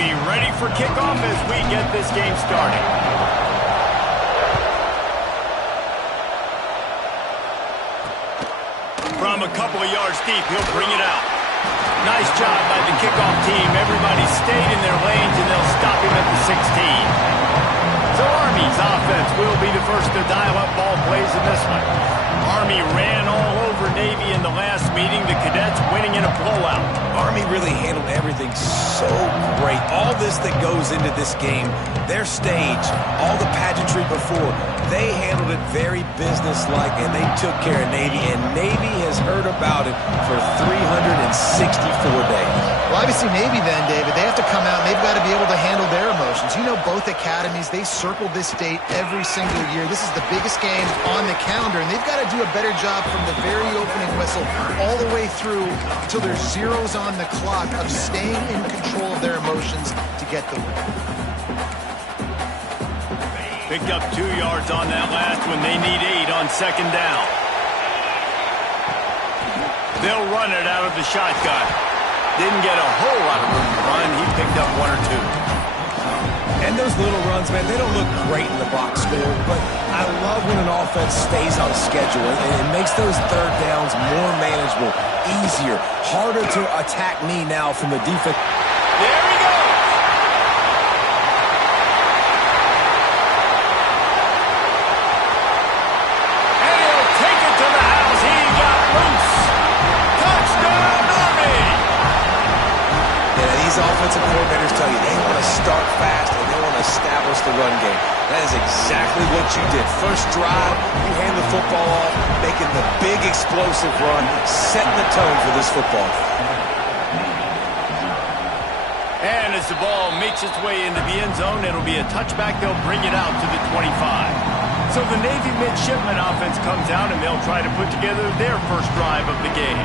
Navy ready for kickoff as we get this game started. From a couple of yards deep, he'll bring it out. Nice job by the kickoff team. Everybody stayed in their lanes, and they'll stop him at the 16. So Army's offense will be the first to dial up ball plays in this one. Army ran all over Navy in the last meeting. The Cadets winning in a blowout. Army really handled everything so great. All this that goes into this game, their stage, all the pageantry before, they handled it very businesslike, and they took care of Navy, and Navy has heard about it for 364 days. Well, obviously Navy then, David, they have to come out and they've got to be able to handle their emotions. You know, both academies, they circle this date every single year. This is the biggest game on the calendar, and they've got to do a better job from the very opening whistle all the way through until there's zeros on the clock of staying in control of their emotions to get the win. Picked up 2 yards on that last one. They need 8 on second down. They'll run it out of the shotgun. Didn't get a whole lot of room to run. He picked up 1 or 2. And those little runs, man, they don't look great in the box score, but I love when an offense stays on schedule, and it makes those third downs more manageable, easier, harder to attack me now from the defense. There he goes! And he'll take it to the house. He got loose. Touchdown, Army! Yeah, these offensive coordinators tell you they want to start fast and they want to establish the run game. That is exactly what you did. First drive, you hand the football off, making the big explosive run, setting the tone for this football game. And as the ball makes its way into the end zone, it'll be a touchback. They'll bring it out to the 25. So the Navy midshipman offense comes out, and they'll try to put together their first drive of the game.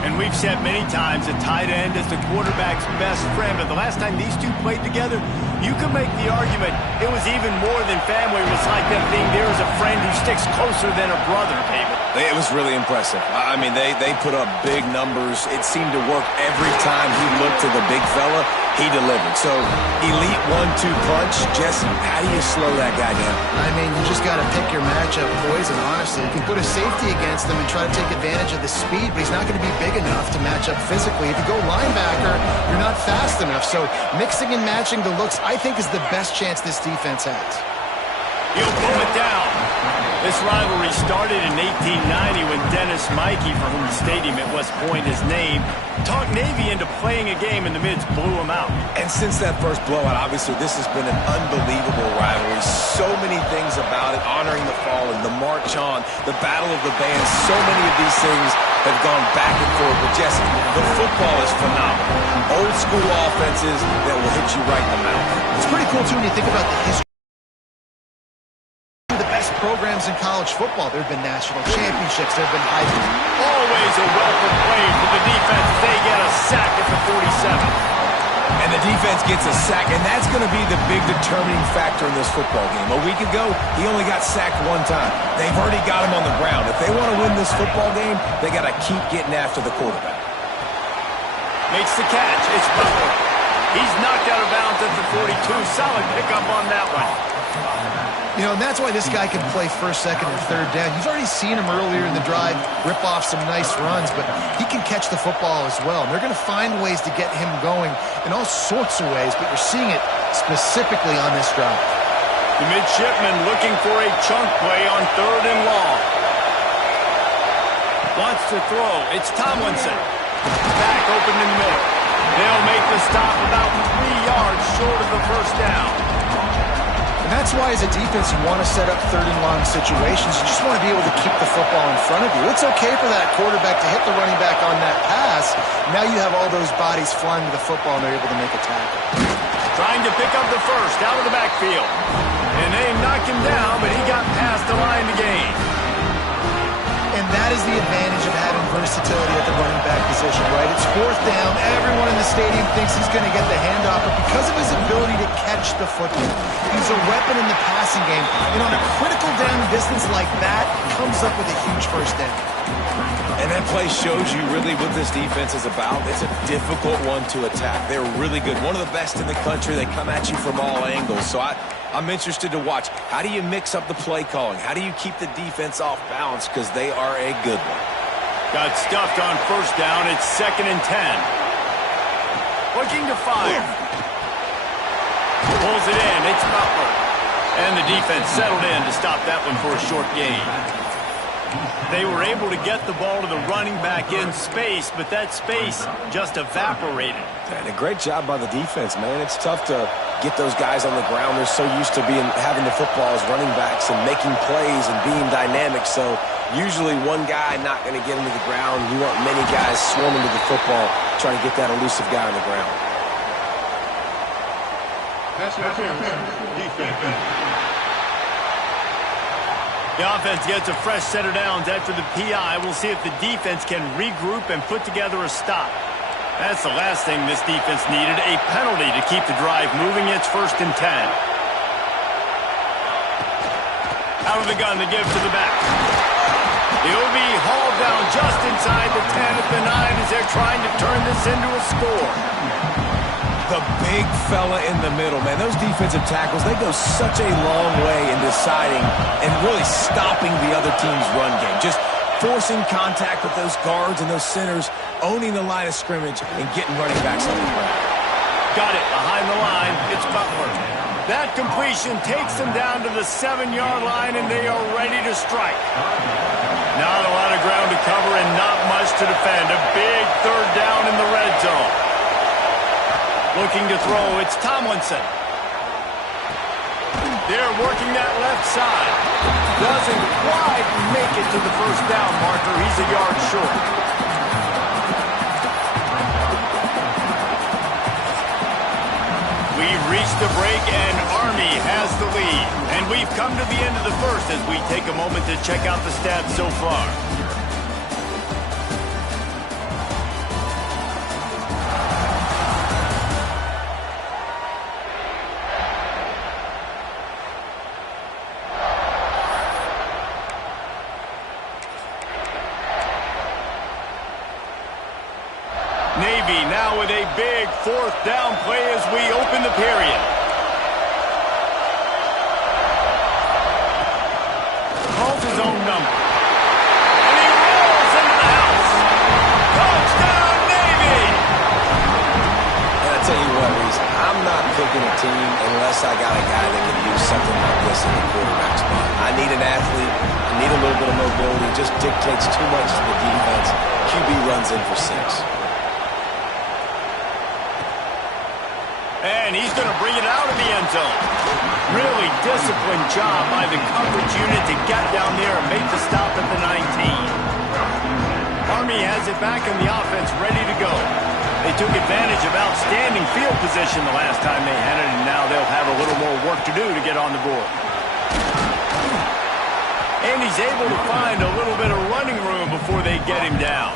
And we've said many times a tight end is the quarterback's best friend, but the last time these two played together, you can make the argument it was even more than family. It was like them being there as a friend who sticks closer than a brother, David. It was really impressive. I mean, they put up big numbers. It seemed to work every time he looked to the big fella. He delivered. So, elite 1-2 punch. Jesse, how do you slow that guy down? I mean, you just got to pick your matchup poison, honestly. You can put a safety against him and try to take advantage of the speed, but he's not going to be big enough to match up physically. If you go linebacker, you're not fast enough. So, mixing and matching the looks, I think, is the best chance this defense has. He'll pull it down. This rivalry started in 1890 when Dennis Mikey, for whom the stadium at West Point is named, talked Navy into playing a game, and the Mids blew him out. And since that first blowout, obviously, this has been an unbelievable rivalry. So many things about it, honoring the fallen, the march on, the battle of the bands. So many of these things have gone back and forth. But, Jesse, the football is phenomenal. Old school offenses that will hit you right in the mouth. It's pretty cool, too, when you think about the history. Programs in college football. There have been national championships. There have been high. Always a welcome play for the defense. They get a sack at the 47. And the defense gets a sack, and that's going to be the big determining factor in this football game. A week ago, he only got sacked 1 time. They've already got him on the ground. If they want to win this football game, they got to keep getting after the quarterback. Makes the catch. It's Butler. He's knocked out of bounds at the 42. Solid pickup on that one. You know, and that's why this guy can play first, second, and third down. You've already seen him earlier in the drive rip off some nice runs, but he can catch the football as well. And they're going to find ways to get him going in all sorts of ways, but you're seeing it specifically on this drive. The midshipman looking for a chunk play on 3rd and long. Wants to throw. It's Tomlinson. Back open in the middle. They'll make the stop about 3 yards short of the first down. And that's why, as a defense, you want to set up 3rd and long situations. You just want to be able to keep the football in front of you. It's okay for that quarterback to hit the running back on that pass. Now you have all those bodies flying to the football, and they're able to make a tackle. Trying to pick up the first out of the backfield. And they knocked him down, but he got past the line to gain. And that is the advantage of having versatility at the running back position, right? It's 4th down. Everyone in the stadium thinks he's going to get the handoff, but because of his ability to catch the football, he's a weapon in the passing game. And on a critical down distance like that, he comes up with a huge first down. And And that play shows you really what this defense is about. It's a difficult one to attack. They're really good. One of the best in the country. They come at you from all angles. So I'm interested to watch. How do you mix up the play calling? How do you keep the defense off balance? Because they are a good one. Got stuffed on first down. It's 2nd and 10. Looking to fire. Pulls it in. It's Butler. And the defense settled in to stop that one for a short gain. They were able to get the ball to the running back in space, but that space just evaporated. And a great job by the defense, man. It's tough to get those guys on the ground. They're so used to having the football as running backs and making plays and being dynamic. So usually one guy not going to get into the ground. You want many guys swarming to the football, trying to get that elusive guy on the ground. That's defense. The offense gets a fresh set of downs after the PI. We'll see if the defense can regroup and put together a stop. That's the last thing this defense needed, a penalty to keep the drive moving. It's 1st and 10. Out of the gun, they give to the back. He'll be hauled down just inside the 10 at the 9 as they're trying to turn this into a score. The big fella in the middle, man. Those defensive tackles, they go such a long way in deciding and really stopping the other team's run game. Just forcing contact with those guards and those centers, owning the line of scrimmage, and getting running backs on the ground. Got it behind the line. It's Butler. That completion takes them down to the 7-yard line, and they are ready to strike. Not a lot of ground to cover and not much to defend. A big 3rd down in the red zone. Looking to throw, it's Tomlinson. They're working that left side. Doesn't quite make it to the 1st down marker. He's a yard short. We've reached the break, and Army has the lead. And we've come to the end of the 1st as we take a moment to check out the stats so far. Navy now with a big 4th down play as we open the period. Calls his own number. And he rolls into the house. Touchdown, Navy! And I tell you what, Reese, I'm not picking a team unless I got a guy that can do something like this in the quarterback spot. I need an athlete. I need a little bit of mobility. It just dictates too much to the defense. QB runs in for 6. And he's going to bring it out of the end zone. Really disciplined job by the coverage unit to get down there and make the stop at the 19. Army has it back in the offense, ready to go. They took advantage of outstanding field position the last time they had it, and now they'll have a little more work to do to get on the board. And he's able to find a little bit of running room before they get him down.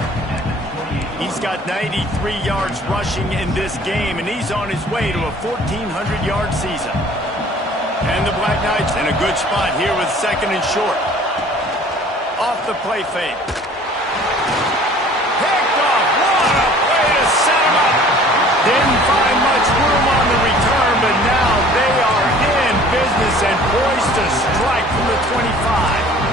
He's got 93 yards rushing in this game, and he's on his way to a 1,400-yard season. And the Black Knights in a good spot here with 2nd and short. Off the play fake. Picked off. What a play to set him up. Didn't find much room on the return, but now they are in business and poised to strike from the 25.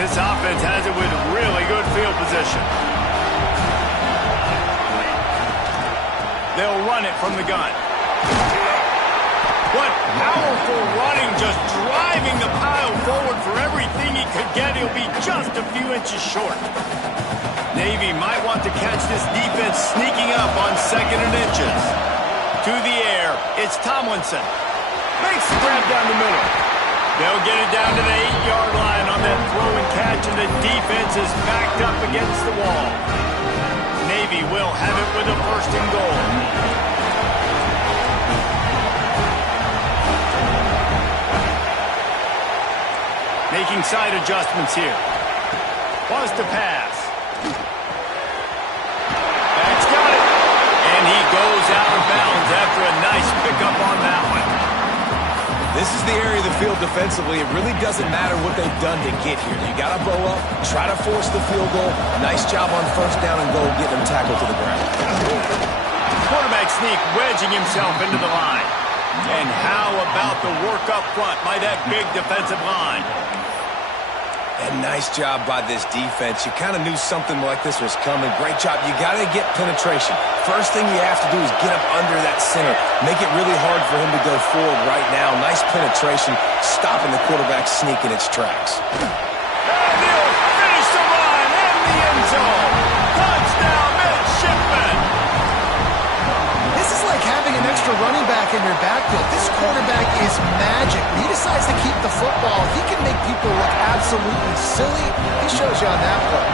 This offense has it with really good field position. They'll run it from the gun. What powerful running, just driving the pile forward for everything he could get. He'll be just a few inches short. Navy might want to catch this defense sneaking up on 2nd and inches. To the air, it's Tomlinson. Makes the grab down the middle. They'll get it down to the 8-yard line on that throw and catch, and the defense is backed up against the wall. Navy will have it with a 1st and goal. Making side adjustments here. Wants to pass. That's got it. And he goes out of bounds after a nice pickup on that one. This is the area of the field defensively. It really doesn't matter what they've done to get here. You got to bow up, try to force the field goal. Nice job on first down and goal, getting them tackled to the ground. Quarterback sneak, wedging himself into the line. And how about the work up front by that big defensive line? And nice job by this defense. You kind of knew something like this was coming. Great job. You got to get penetration. First thing you have to do is get up under that center. Make it really hard for him to go forward right now. Nice penetration, stopping the quarterback sneak in its tracks. And he'll finish the run in the end zone. Touchdown, Mitch Shipman. This is like having an extra running back in your backfield. This quarterback is magic. When he decides to keep the football, he can make people look absolutely silly. He shows you on that play.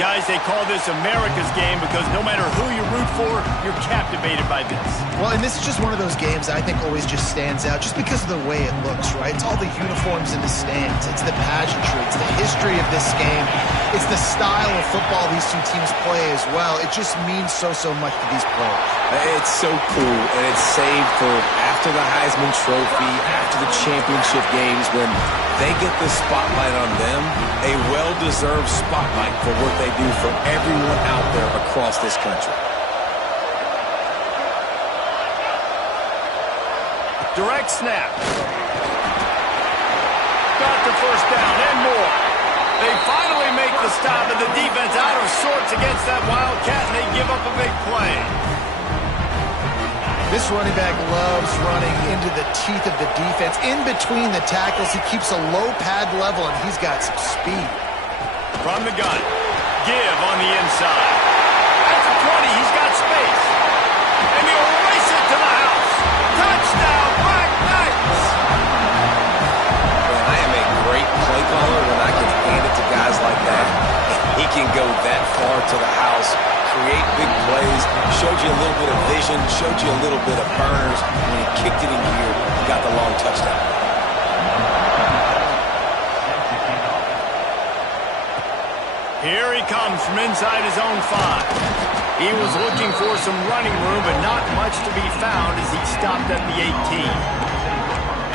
Guys, they call this America's game because no matter who you root for, you're captivated by this. Well, and this is just one of those games I think always just stands out just because of the way it looks, right? It's all the uniforms in the stands. It's the pageantry. It's the history of this game. It's the style of football these two teams play as well. It just means so much to these players. It's so cool, and it's saved for after the Heisman Trophy, after the championship games, when they get the spotlight on them, a well-deserved spotlight for what they do for everyone out there across this country. Direct snap. Got the first down and more. They finally make the stop, and the defense out of sorts against that Wildcat, and they give up a big play. This running back loves running into the teeth of the defense. In between the tackles, he keeps a low pad level, and he's got some speed. From the gun. Give on the inside. At the 20, he's got space. And he'll race it to the house. Touchdown, Black Knights! I am a great play caller when I can hand it to guys like that. He can go that far to the house, create big plays, showed you a little bit of vision, showed you a little bit of burners. When he kicked it in gear, he got the long touchdown. Here he comes from inside his own 5. He was looking for some running room, but not much to be found as he stopped at the 18.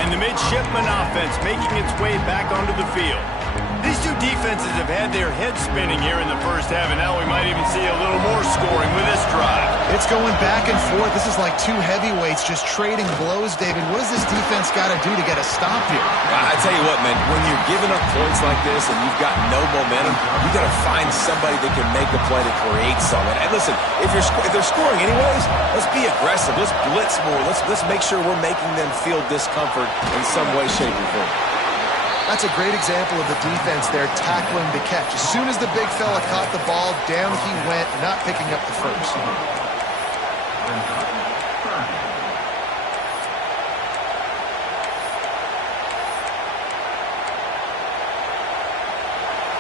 And the midshipman offense making its way back onto the field. These two defenses have had their heads spinning here in the first half, and now we might even see a little more scoring with this drive. It's going back and forth. This is like two heavyweights just trading blows, David. What does this defense got to do to get a stop here? I tell you what, man, when you're giving up points like this and you've got no momentum, you got to find somebody that can make a play to create something. And listen, if they're scoring anyways, let's be aggressive. Let's blitz more. Let's make sure we're making them feel discomfort in some way, shape, or form. That's a great example of the defense there tackling the catch. As soon as the big fella caught the ball, down he went, not picking up the first.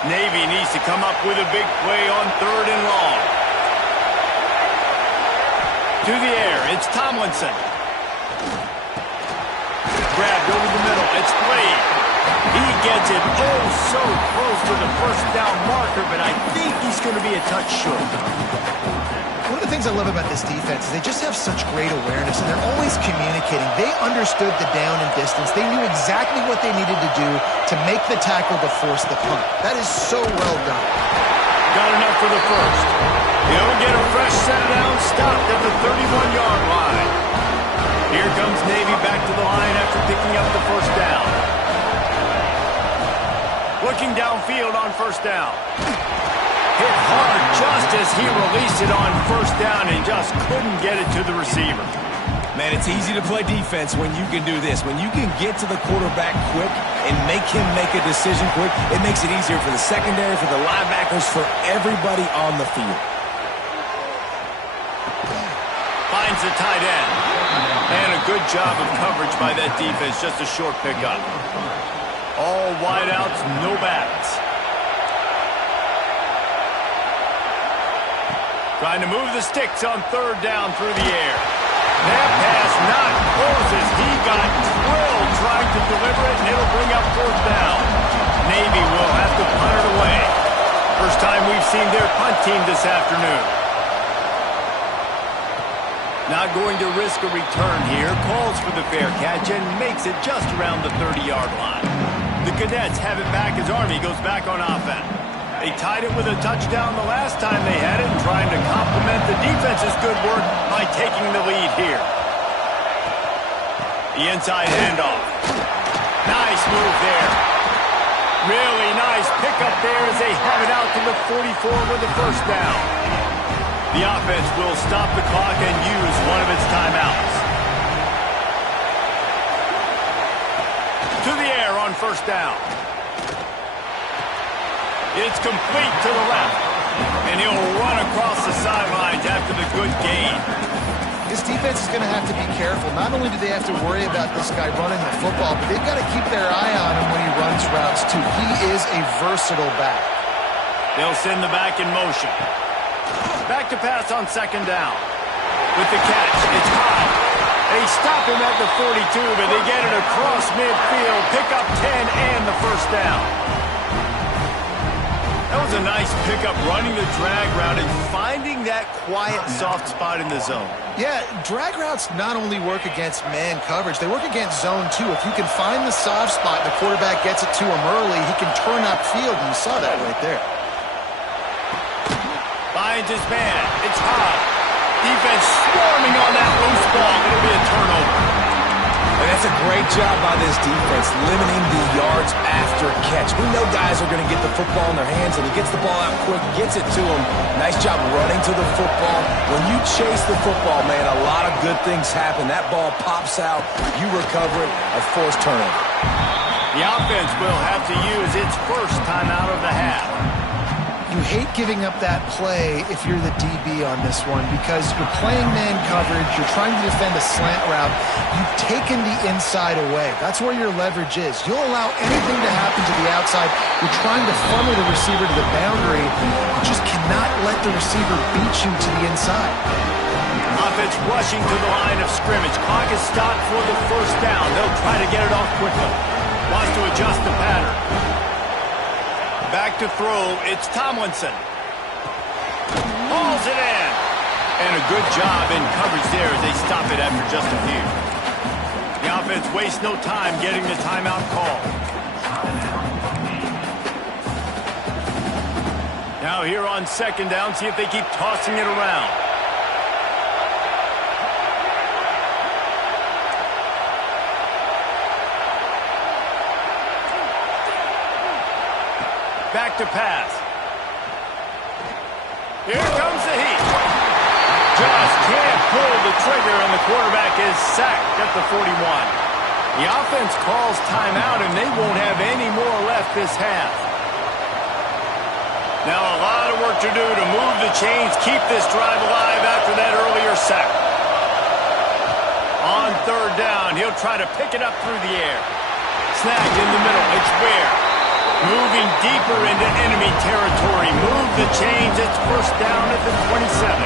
Navy needs to come up with a big play on 3rd and long. To the air, it's Tomlinson. Grabbed over the middle, it's Blade. He gets it so close to the first down marker, but I think he's going to be a touch short. One of the things I love about this defense is they just have such great awareness, and they're always communicating. They understood the down and distance. They knew exactly what they needed to do to make the tackle to force the punt. That is so well done. Got enough for the first. He'll get a fresh set down, stopped at the 31-yard line. Here comes Navy back to the line after picking up the first down. Looking downfield on first down. Hit hard just as he released it on first down and just couldn't get it to the receiver. Man, it's easy to play defense when you can do this. When you can get to the quarterback quick and make him make a decision quick, it makes it easier for the secondary, for the linebackers, for everybody on the field. Finds the tight end. And a good job of coverage by that defense. Just a short pickup. All wideouts, no backs. Trying to move the sticks on 3rd down through the air. That pass not closes. He got drilled trying to deliver it, and it'll bring up 4th down. Navy will have to punt it away. First time we've seen their punt team this afternoon. Not going to risk a return here. Calls for the fair catch and makes it just around the 30-yard line. The Cadets have it back as Army goes back on offense. They tied it with a touchdown the last time they had it and trying to complement the defense's good work by taking the lead here. The inside handoff. Nice move there. Really nice pickup there as they have it out to the 44 with the first down. The offense will stop the clock and use one of its timeouts. To the air on first down. It's complete to the left. And he'll run across the sidelines after the good gain. This defense is going to have to be careful. Not only do they have to worry about this guy running the football, but they've got to keep their eye on him when he runs routes, too. He is a versatile back. They'll send the back in motion. Back to pass on second down. With the catch, it's high. They stop him at the 42, but they get it across midfield. Pick up 10 and the first down. That was a nice pickup, running the drag route and finding that quiet, soft spot in the zone. Yeah, drag routes not only work against man coverage, they work against zone too. If you can find the soft spot and the quarterback gets it to him early, he can turn upfield, and you saw that right there. Finds his man. It's high. Defense swarming on that loose ball. It'll be a turnover. And that's a great job by this defense, limiting the yards after catch. We know guys are going to get the football in their hands, and he gets the ball out quick, gets it to him. Nice job running to the football. When you chase the football, man, a lot of good things happen. That ball pops out, you recover it, a forced turnover. The offense will have to use its first timeout of the half. You hate giving up that play if you're the DB on this one because you're playing man coverage, you're trying to defend a slant route, you've taken the inside away. That's where your leverage is. You'll allow anything to happen to the outside. You're trying to funnel the receiver to the boundary. You just cannot let the receiver beat you to the inside. Offense rushing to the line of scrimmage. Clock is stopped for the first down. They'll try to get it off quickly. Wants to adjust the pattern. Back to throw, it's Tomlinson. Hauls it in. And a good job in coverage there as they stop it after just a few. The offense wastes no time getting the timeout call. Now here on second down, see if they keep tossing it around. Back to pass. Here comes the heat. Just can't pull the trigger, and the quarterback is sacked at the 41. The offense calls timeout, and they won't have any more left this half. Now a lot of work to do to move the chains, keep this drive alive after that earlier sack. On third down, he'll try to pick it up through the air. Snagged in the middle, it's Ware. Moving deeper into enemy territory. Move the chains. It's first down at the 27.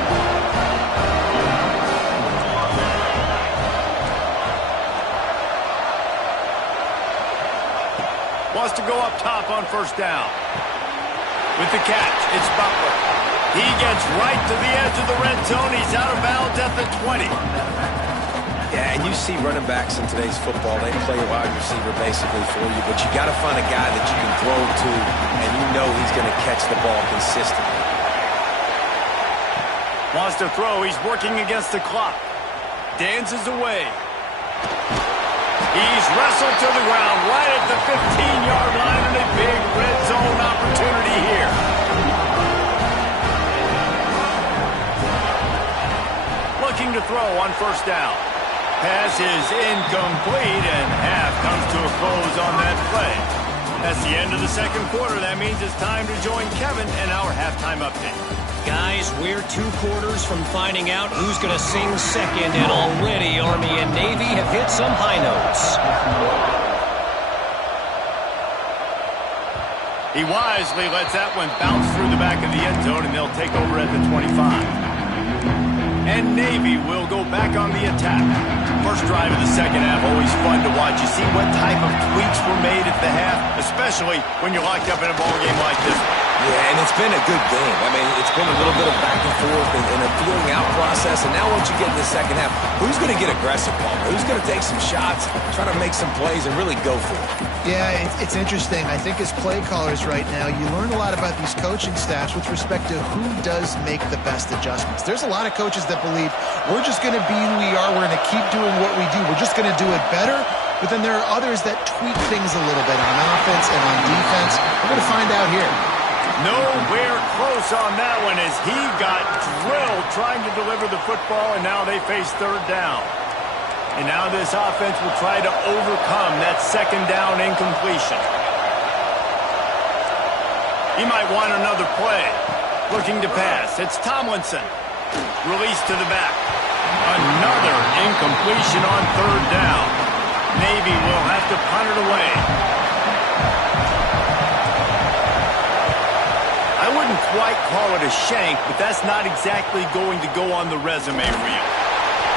Wants to go up top on first down. With the catch, it's Butler. He gets right to the edge of the red zone. He's out of bounds at the 20. Yeah, and you see running backs in today's football, they play a wide receiver basically for you, but you got to find a guy that you can throw to, and you know he's going to catch the ball consistently. Wants to throw, he's working against the clock. Dances away. He's wrestled to the ground right at the 15-yard line, and a big red zone opportunity here. Looking to throw on first down. Pass is incomplete, and half comes to a close on that play. That's the end of the second quarter. That means it's time to join Kevin in our halftime update. Guys, we're 2 quarters from finding out who's going to sing second, and already Army and Navy have hit some high notes. He wisely lets that one bounce through the back of the end zone, and they'll take over at the 25. And Navy will go back on the attack. First drive of the second half, always fun to watch. You see what type of tweaks were made at the half, especially when you're locked up in a ball game like this one. Yeah, and it's been a good game. I mean, it's been a little bit of back and forth and a feeling out process. And now once you get in the second half, who's going to get aggressive, Paul? Who's going to take some shots, try to make some plays, and really go for it? Yeah, it's interesting. I think as play callers right now, you learn a lot about these coaching staffs with respect to who does make the best adjustments. There's a lot of coaches that believe we're just going to be who we are. We're going to keep doing what we do. We're just going to do it better. But then there are others that tweak things a little bit on offense and on defense. We're going to find out here. Nowhere close on that one as he got drilled trying to deliver the football, and now they face third down. And now this offense will try to overcome that second down incompletion. He might want another play. Looking to pass. It's Tomlinson. Release to the back. Another incompletion on third down. Navy will have to punt it away. I wouldn't quite call it a shank, but that's not exactly going to go on the resume reel.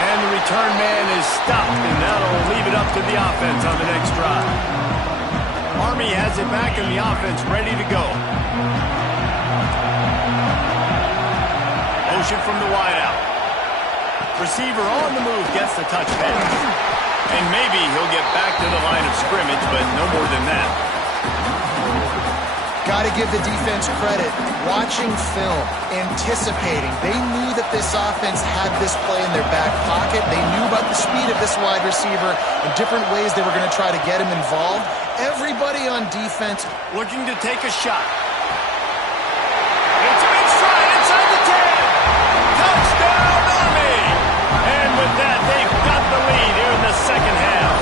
And the return man is stopped, and that'll leave it up to the offense on the next drive. Army has it back in the offense, ready to go. Motion from the wideout. Receiver on the move gets the touch pass. And maybe he'll get back to the line of scrimmage, but no more than that. Got to give the defense credit. Watching film, anticipating. They knew that this offense had this play in their back pocket. They knew about the speed of this wide receiver and different ways they were going to try to get him involved. Everybody on defense looking to take a shot. It's a big stride inside the 10. Touchdown, Army! And with that, they've got the lead here in the second half.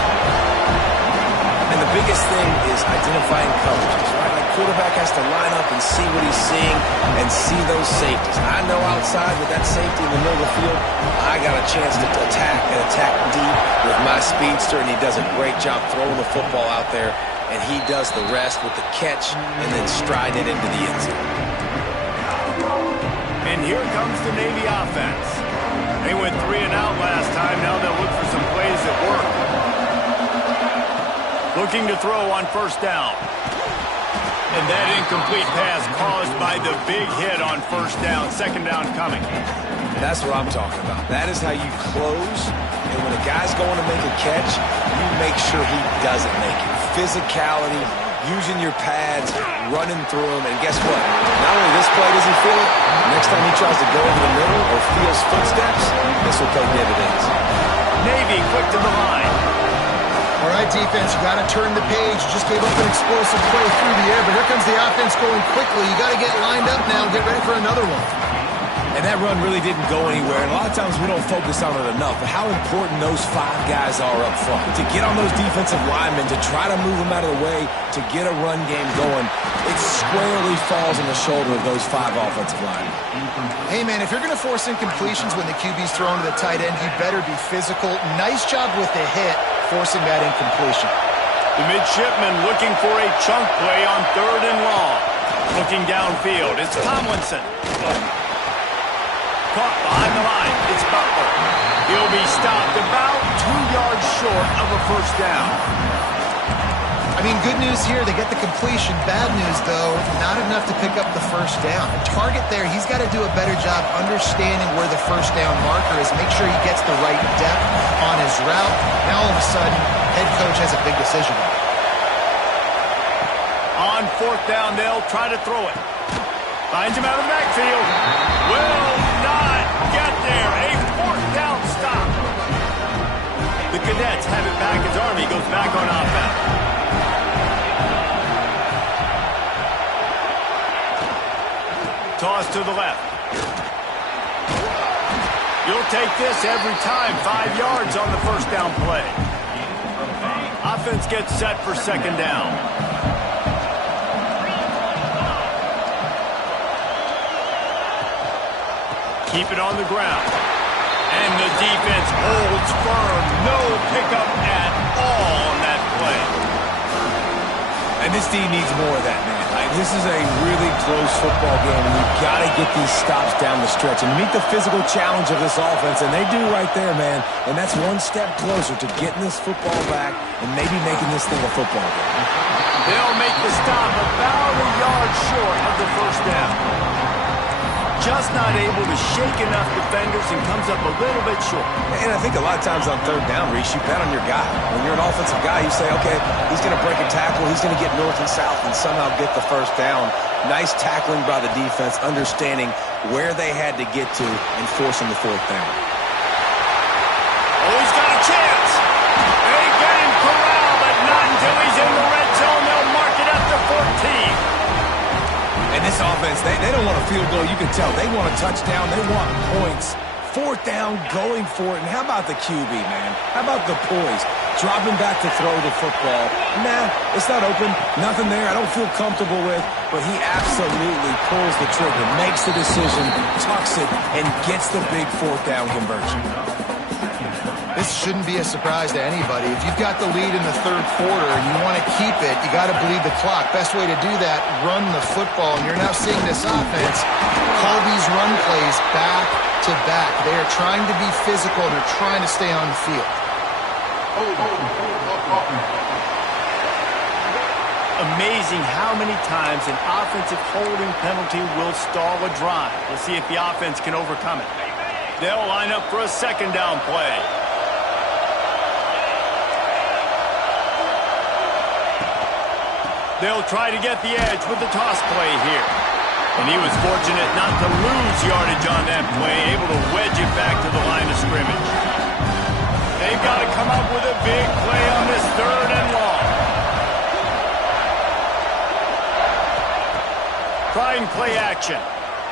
And the biggest thing is identifying coverages, right? The quarterback has to line up and see what he's seeing and see those safeties. I know outside with that safety in the middle of the field, I got a chance to attack and attack deep with my speedster, and he does a great job throwing the football out there, and he does the rest with the catch and then stride it into the end zone. And here comes the Navy offense. They went 3 and out last time. Now they'll look for some plays that work. Looking to throw on first down. And that incomplete pass caused by the big hit on first down. Second down coming. That's what I'm talking about. That is how you close. And when a guy's going to make a catch, you make sure he doesn't make it. Physicality, using your pads, running through them. And guess what? Not only this play does he feel it, next time he tries to go over the middle or feels footsteps, this will pay dividends. Navy quick to the line. All right, defense, you got to turn the page. You just gave up an explosive play through the air, but here comes the offense going quickly. You got to get lined up now and get ready for another one. And that run really didn't go anywhere. And a lot of times we don't focus on it enough. But how important those 5 guys are up front. To get on those defensive linemen, to try to move them out of the way, to get a run game going, it squarely falls on the shoulder of those 5 offensive linemen. Hey, man, if you're going to force incompletions when the QB's thrown to the tight end, you better be physical. Nice job with the hit, forcing that incompletion. The midshipman looking for a chunk play on third and long. Looking downfield, it's Tomlinson. Caught behind the line, it's Butler. He'll be stopped about 2 yards short of a first down. I mean, good news here, they get the completion. Bad news, though, not enough to pick up the first down. The target there, he's got to do a better job understanding where the first down marker is, make sure he gets the right depth on his route. Now, all of a sudden, head coach has a big decision. On fourth down, they'll try to throw it. Finds him out of the backfield. Will not get there. A fourth down stop. The Cadets have it back as Army goes back on offense. Toss to the left. You'll take this every time. 5 yards on the first down play. Offense gets set for second down. Keep it on the ground. And the defense holds firm. No pickup at all on that play. And this team needs more of that, man. Like, This is a really close football game, and you've got to get these stops down the stretch and meet the physical challenge of this offense, and they do right there, man. And that's one step closer to getting this football back and maybe making this thing a football game. They'll make the stop about a yard short of the first down. Just not able to shake enough defenders and comes up a little bit short. And I think a lot of times on third down, Reese, you bet on your guy. When you're an offensive guy, you say, okay, he's going to break a tackle, he's going to get north and south and somehow get the first down. Nice tackling by the defense, understanding where they had to get to and forcing the fourth down. Oh, he's got a chance. They get him corralled, but not until he's in the red zone. They'll mark it at the 14. And this offense, they don't want a field goal. You can tell. They want a touchdown. They want points. Fourth down, going for it. And how about the QB, man? How about the poise? Dropping back to throw the football. Nah, it's not open. Nothing there I don't feel comfortable with. But he absolutely pulls the trigger, makes the decision, tucks it, and gets the big fourth down conversion. This shouldn't be a surprise to anybody. If you've got the lead in the third quarter and you want to keep it, you got to bleed the clock. Best way to do that, run the football. And you're now seeing this offense call these run plays back to back. They are trying to be physical and they're trying to stay on the field. Amazing how many times an offensive holding penalty will stall a drive. We'll see if the offense can overcome it. They'll line up for a second down play. They'll try to get the edge with the toss play here. And he was fortunate not to lose yardage on that play, able to wedge it back to the line of scrimmage. They've got to come up with a big play on this third and long. Trying play action.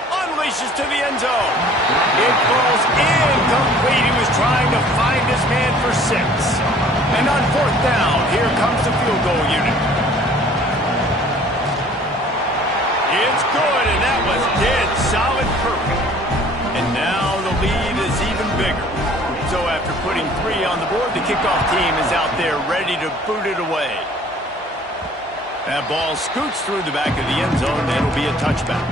Unleashes to the end zone. It falls incomplete. He was trying to find his man for 6. And on fourth down, here comes the field goal unit. It's good, and that was dead solid perfect. And now the lead is even bigger. So after putting 3 on the board, the kickoff team is out there ready to boot it away. That ball scoots through the back of the end zone. That'll be a touchback.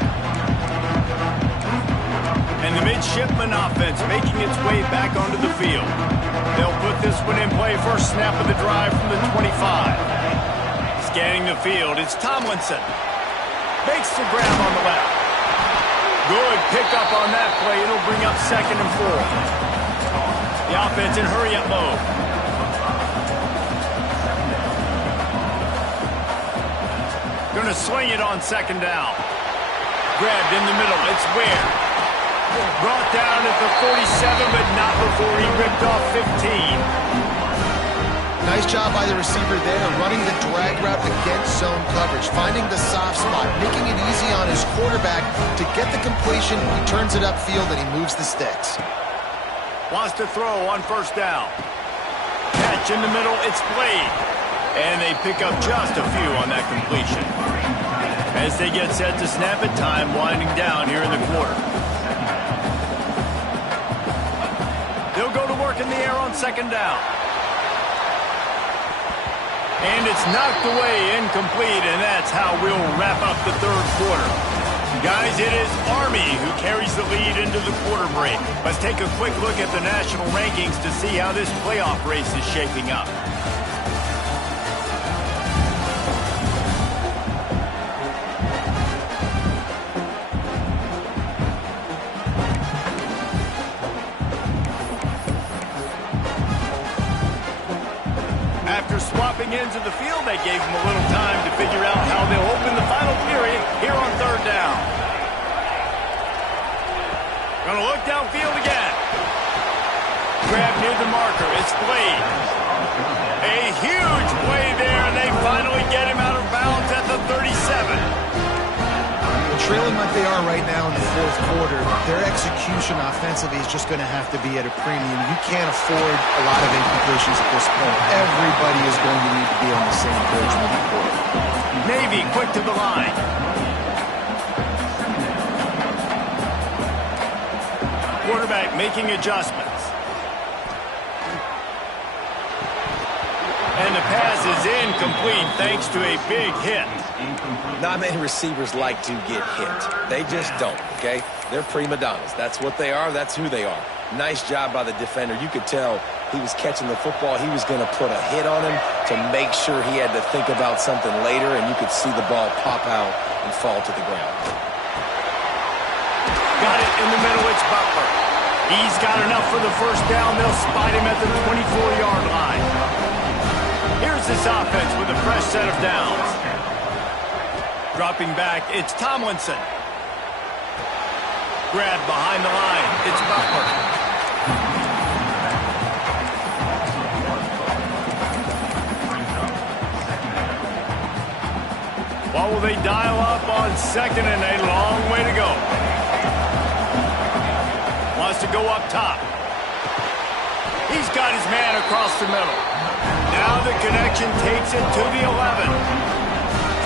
And the midshipman offense making its way back onto the field. They'll put this one in play first snap of the drive from the 25. Scanning the field, it's Tomlinson. Makes the grab on the left. Good pickup on that play. It'll bring up 2nd and 4. The offense in hurry-up mode. Going to swing it on 2nd down. Grabbed in the middle. It's Ware. Brought down at the 47, but not before he ripped off 15. Nice job by the receiver there, running the drag route against zone coverage, finding the soft spot, making it easy on his quarterback to get the completion. He turns it upfield and he moves the sticks. Wants to throw on first down. Catch in the middle, it's Blade. And they pick up just a few on that completion. As they get set to snap it, time winding down here in the quarter. They'll go to work in the air on 2nd down. And it's knocked away, incomplete, and that's how we'll wrap up the third quarter. Guys, it is Army who carries the lead into the quarter break. Let's take a quick look at the national rankings to see how this playoff race is shaping up. Swapping ends of the field, they gave him a little time to figure out how they'll open the final period here on 3rd down. Gonna look downfield again. Grab near the marker, it's Blade. A huge play there, and they finally get him out of bounds at the 37. Trailing like they are right now in the fourth quarter, their execution offensively is just going to have to be at a premium. You can't afford a lot of incompletions at this point. Everybody is going to need to be on the same page moving forward. Navy quick to the line. Quarterback making adjustments. And the pass is incomplete thanks to a big hit. Not many receivers like to get hit. They just don't, okay? They're prima donnas. That's what they are. That's who they are. Nice job by the defender. You could tell he was catching the football. He was going to put a hit on him to make sure he had to think about something later, and you could see the ball pop out and fall to the ground. Got it in the middle. It's Butler. He's got enough for the first down. They'll spot him at the 24-yard line. Here's this offense with a fresh set of downs. Dropping back, it's Tomlinson. Grab behind the line. It's Butler. What will they dial up on second and a long way to go? Wants to go up top. He's got his man across the middle. Now the connection takes it to the 11.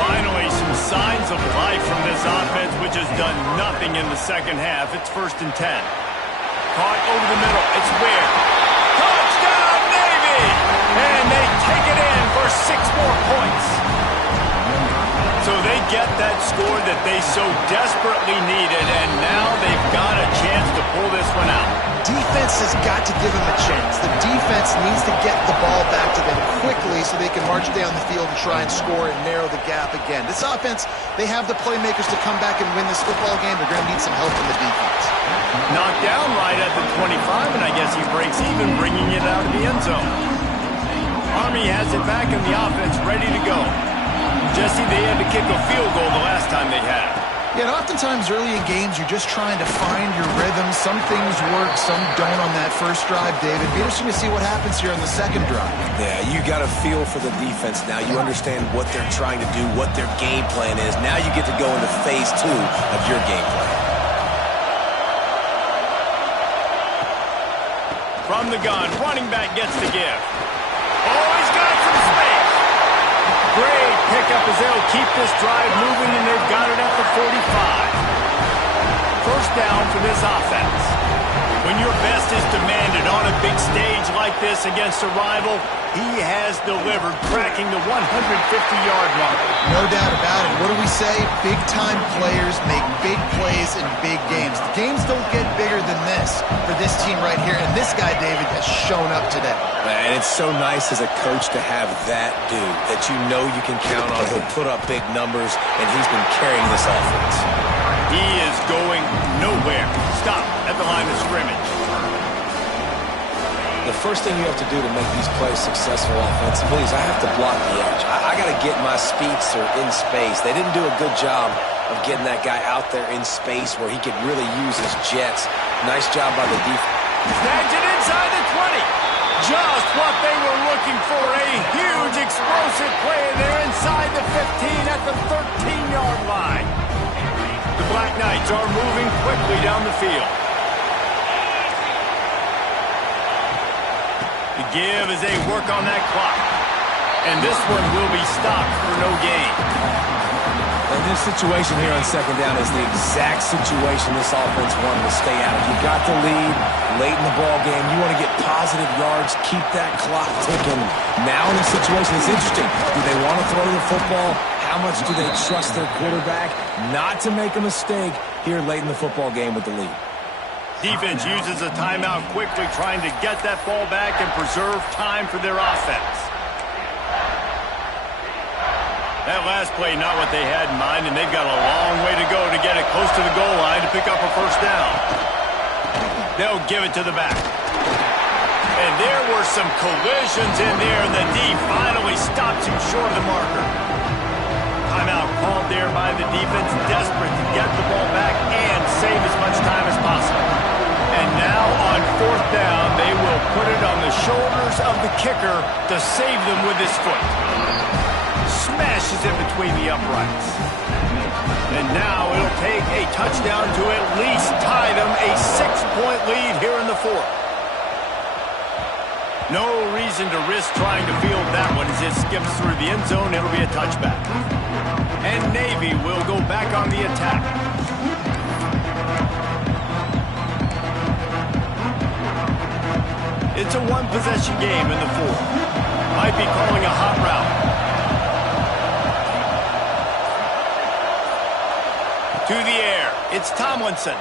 Finally, some signs of life from this offense, which has done nothing in the second half. It's 1st and 10. Caught over the middle. It's Ware. Touchdown, Navy! And they take it in for 6 more points. So they get that score that they so desperately needed, and now they've got a chance to pull this one out. Defense has got to give them a chance. The defense needs to get the ball back to them quickly so they can march down the field and try and score and narrow the gap again. This offense, they have the playmakers to come back and win this football game. They're going to need some help from the defense. Knocked down right at the 25, and I guess he breaks even, bringing it out of the end zone. Army has it back in the offense, ready to go. Jesse, they had to kick a field goal the last time they had. Yeah, and oftentimes early in games, you're just trying to find your rhythm. Some things work, some don't on that first drive, David. Be interesting to see what happens here on the second drive. Yeah, you got a feel for the defense now. You understand what they're trying to do, what their game plan is. Now you get to go into phase 2 of your game plan. From the gun, running back gets the give. Oh, he's got some space. Great pickup as they'll keep this drive moving, and they've got it at the 45. First down for this offense. When your best is demanded on a big stage like this against a rival, he has delivered, cracking the 150-yard mark. No doubt about it. What do we say? Big-time players make big plays in big games. The games don't get bigger than this for this team right here, and this guy, David, has shown up today. And it's so nice as a coach to have that dude that you know you can count on. He'll put up big numbers, and he's been carrying this offense. He is going nowhere. Stop at the line of scrimmage. The first thing you have to do to make these plays successful offensively is I have to block the edge. I got to get my speedster in space. They didn't do a good job of getting that guy out there in space where he could really use his jets. Nice job by the defense. Snags it inside the 20. Just what they were looking for. A huge explosive play. They're inside the 15 at the 13-yard line. The Black Knights are moving quickly down the field. The give as they work on that clock. And this one will be stopped for no gain. And this situation here on second down is the exact situation this offense wanted to stay out of. You got the lead late in the ball game. You want to get positive yards, keep that clock ticking. Now in this situation, it's interesting. Do they want to throw the football? How much do they trust their quarterback not to make a mistake here late in the football game with the lead? Defense uses a timeout quickly, trying to get that ball back and preserve time for their offense. That last play, not what they had in mind, and they've got a long way to go to get it close to the goal line to pick up a first down. They'll give it to the back. And there were some collisions in there, and the D finally stops him short of the marker. Timeout called there by the defense, desperate to get the ball back and save as much time as possible. And now on fourth down, they will put it on the shoulders of the kicker to save them with his foot. Smashes it between the uprights. And now it'll take a touchdown to at least tie them a 6-point lead here in the fourth. No reason to risk trying to field that one as it skips through the end zone. It'll be a touchback. And Navy will go back on the attack. It's a one-possession game in the fourth. Might be calling a hot route. To the air. It's Tomlinson.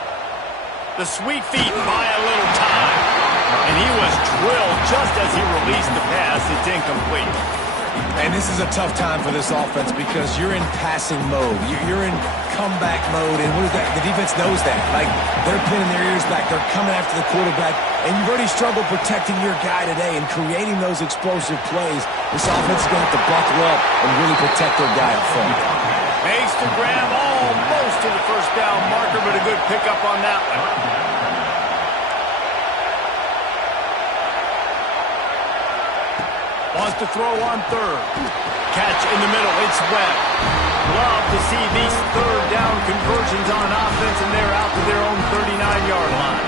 The sweet feet buy a little time. And he was drilled just as he released the pass. It's incomplete. And this is a tough time for this offense because you're in passing mode. You're in comeback mode, and what is that? The defense knows that. Like, they're pinning their ears back. They're coming after the quarterback, and you've already struggled protecting your guy today and creating those explosive plays. This offense is going to have to buckle up and really protect their guy up front. Makes the grab almost to the first down marker, but a good pickup on that one. Wants to throw on third. Catch in the middle. It's Webb. Love to see these third down conversions on offense, and they're out to their own 39-yard line.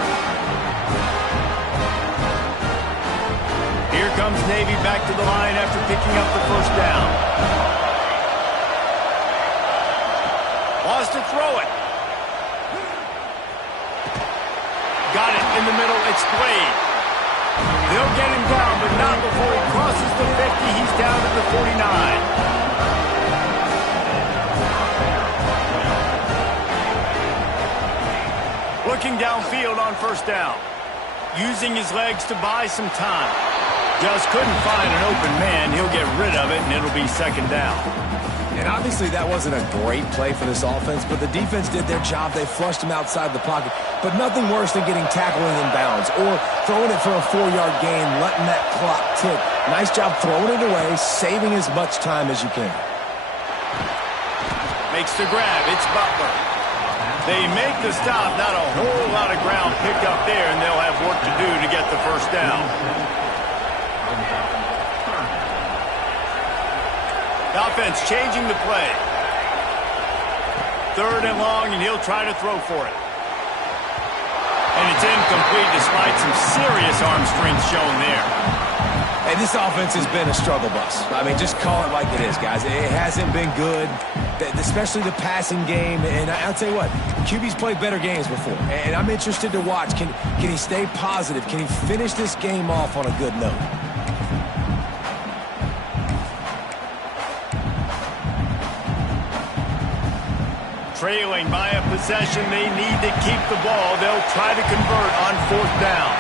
Here comes Navy back to the line after picking up the first down. Wants to throw it. Got it in the middle. It's Blade. They'll get him down, but not before he crosses the 50. He's down to the 49. Looking downfield on first down. Using his legs to buy some time. Just couldn't find an open man. He'll get rid of it, and it'll be second down. And obviously that wasn't a great play for this offense, but the defense did their job. They flushed him outside the pocket. But nothing worse than getting tackled in bounds or throwing it for a 4-yard gain, letting that clock tick. Nice job throwing it away, saving as much time as you can. Makes the grab. It's Butler. They make the stop. Not a whole lot of ground picked up there, and they'll have work to do to get the first down. The offense changing the play. Third and long, and he'll try to throw for it. And it's incomplete despite some serious arm strength shown there. And this offense has been a struggle bus. I mean, just call it like it is, guys. It hasn't been good, especially the passing game. And I'll tell you what, QB's played better games before. And I'm interested to watch. Can he stay positive? Can he finish this game off on a good note? Trailing by a possession, they need to keep the ball. They'll try to convert on fourth down.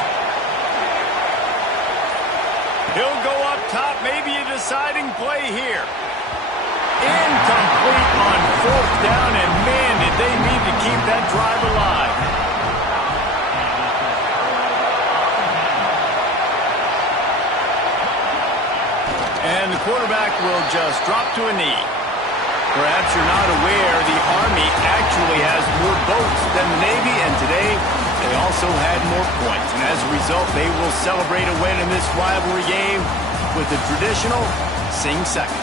He'll go up top, maybe a deciding play here. Incomplete on fourth down, and man, did they need to keep that drive alive. And the quarterback will just drop to a knee. Perhaps you're not aware the Army actually has more votes than the Navy, and today they also had more points. And as a result, they will celebrate a win in this rivalry game with the traditional sing second.